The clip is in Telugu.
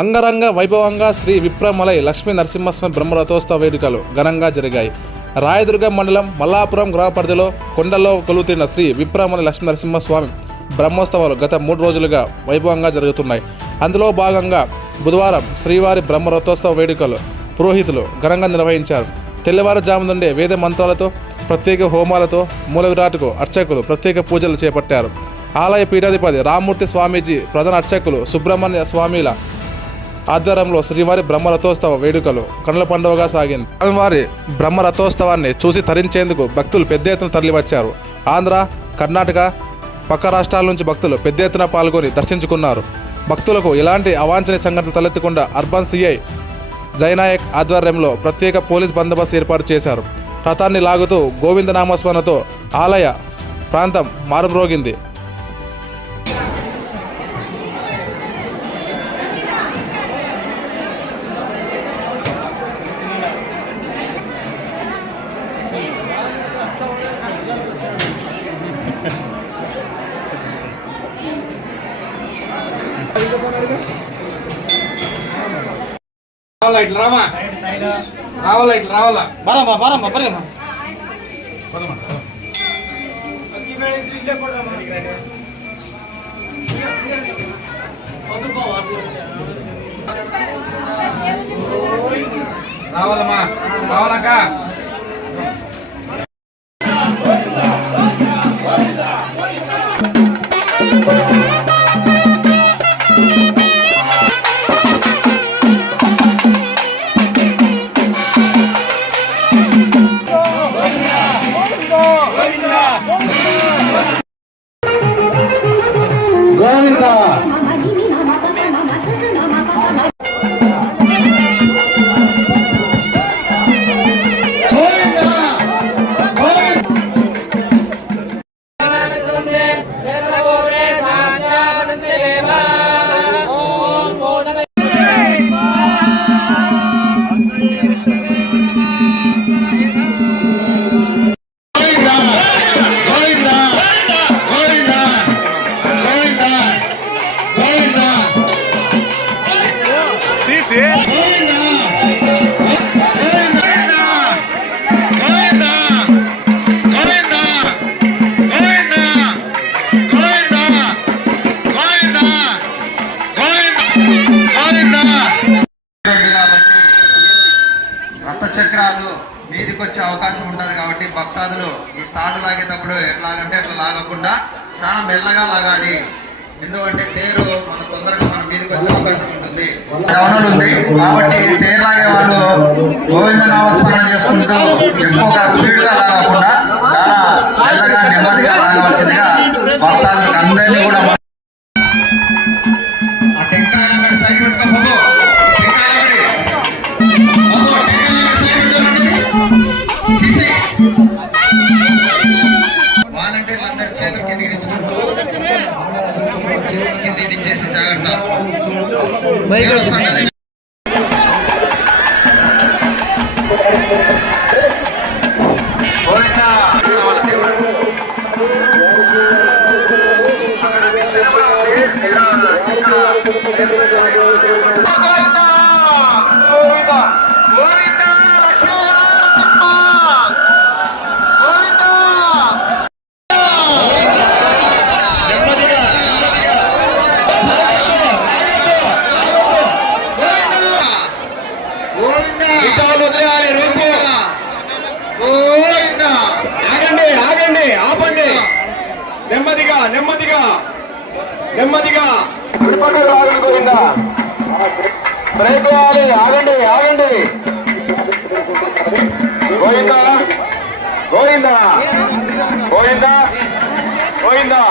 అంగరంగ వైభవంగా శ్రీ విప్రమలై లక్ష్మీ నరసింహస్వామి బ్రహ్మరథోత్సవ వేడుకలు ఘనంగా జరిగాయి. రాయదుర్గం మండలం మల్లాపురం గ్రామ పరిధిలో కొండల్లో కొలువుతీరిన శ్రీ విప్రమలై లక్ష్మీ నరసింహస్వామి బ్రహ్మోత్సవాలు గత 3 రోజులుగా వైభవంగా జరుగుతున్నాయి. అందులో భాగంగా బుధవారం శ్రీవారి బ్రహ్మరథోత్సవ వేడుకలు పురోహితులు ఘనంగా నిర్వహించారు. తెల్లవారుజాము నుండే వేద మంత్రాలతో ప్రత్యేక హోమాలతో మూల విరాట్కు అర్చకులు ప్రత్యేక పూజలు చేపట్టారు. ఆలయ పీఠాధిపతి రామ్మూర్తి స్వామీజీ, ప్రధాన అర్చకులు సుబ్రహ్మణ్య స్వామిల ఆధ్వర్యంలో శ్రీవారి బ్రహ్మరథోత్సవ వేడుకలు కనుల పండుగగా సాగింది. స్వామివారి బ్రహ్మరథోత్సవాన్ని చూసి తరించేందుకు భక్తులు పెద్ద ఎత్తున తరలివచ్చారు. ఆంధ్ర, కర్ణాటక, పక్క రాష్ట్రాల నుంచి భక్తులు పెద్ద ఎత్తున పాల్గొని దర్శించుకున్నారు. భక్తులకు ఎలాంటి అవాంఛనీయ సంఘటనలు తలెత్తకుండా అర్బన్ సిఐ జయనాయక్ ఆధ్వర్యంలో ప్రత్యేక పోలీస్ బందోబస్తు ఏర్పాటు చేశారు. రథాన్ని లాగుతూ గోవిందనామస్మరణతో ఆలయ ప్రాంతం మారుమ్రోగింది. రావాలా బరమ్మా రావాలమ్మా రావాలక్క రథచక్రాలు మీదికి వచ్చే అవకాశం ఉంటుంది కాబట్టి భక్తాదులు ఈ తాడు లాగేటప్పుడు ఎట్లాగంటే అట్లా లాగకుండా చాలా మెల్లగా లాగాలి. ఎందుకంటే తేరు మన తొందరగా మన మీదకి వచ్చే అవకాశం ఉంటుంది, గమనం ఉంది. కాబట్టి తేరు లాగే వాళ్ళు గోవింద నామస్మరణ చేసుకుంటూ ఎక్కువగా స్పీడ్ గా లాగకుండా చాలా మెల్లగా నెమ్మదిగా లాగవలసిందిగా భక్తాదులకు అందరినీ కూడా వాలంటీర్లందరూ చేతులు కిందికి దించేసి జాగ్రత్త. ఆగండి ఆపండి, నెమ్మదిగా నెమ్మదిగా నెమ్మదిగా గోవిందా బ్రేక్ వేయాలి. ఆగండి ఆగండి. గోవిందా గోవిందా గోవిందా గోవిందా